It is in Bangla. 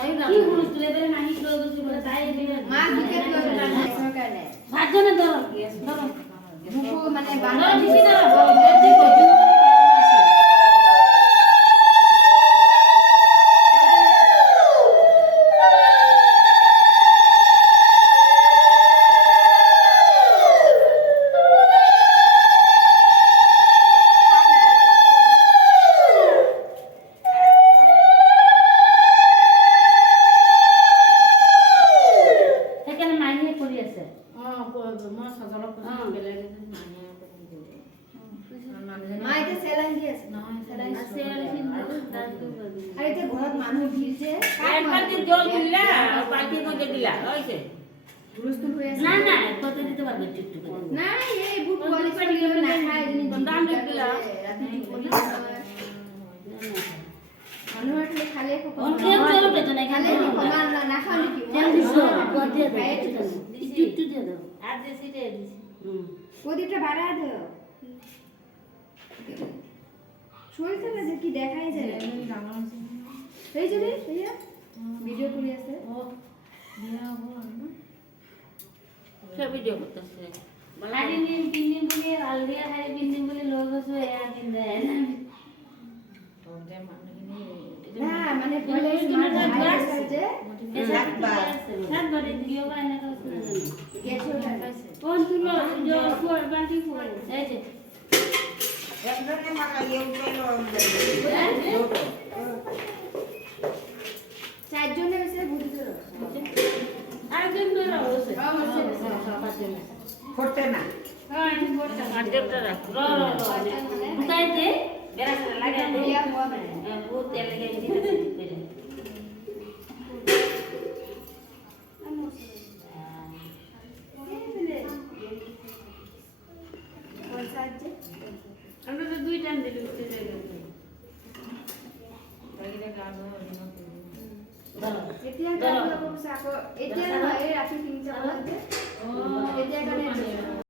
কি হুলুস তুলে বেরে নাহি স্লো দুসু বলে তাই বেরে মা দিকে না সরকার নেই ভাজনে ধরো ধরো মুকু মানে ধরো বাংলা বেশি ধরো দেখো এখানে মাইনে করি আছে মা এটা সেলাইন দিয়েছে সেলাইন আর এটা ঘরত মানুষ ভিড়ছে জল দিলা বালতির মধ্যে দিলা হইছে হুলস্থুল হয়ে আছে না না কত দিতে পারবে একটু করে না এই বুট পলিশ করে না খায় জিনিস দাম দিলা রাতে পলিশ মানুষ আসলে খালে অন কেউ চলো তো না খালে এখানে কমান না খাও নাকি তেল দিছো কত দিয়ে দাও একটু একটু দিয়ে দাও আর দেশি দে দিছি কোদিটা বাড়া দাও চলছে না যে কি দেখাই যায় না এই যে ভাইয়া ভিডিও তুলে আছে সে ভিডিও করতেছে বালারি নিন তিন দিন বলে আলদিয়া খাই তিন দিন বলে লোক আছে এক দিন দেয় না না মানে বলে স্মার্ট গাছ আছে সাতবারে দিও বা না কাজ না জানি গেছে ওটা কোন তুলো जो फोर बाल्टी फोर এই যে একজনে মারা ইউটেলো চারজনে এসে বুঝতে আরেকজন ধরো বসে করতে না হ্যাঁ আমি বলতে আজকেটা রাখ র র র বুকাই দে বেরা লাগা দে ইয়া হওয়া মানে বহুত তেল লাগে দিতে পেরে কোন সাহায্যে আমরা তো দুই টাইম দিলি উঠে যাই এতিয়া কাম কৰিব চাকো এতিয়া নহয় ৰাতি 3 4 বজাতে এতিয়া কাৰণে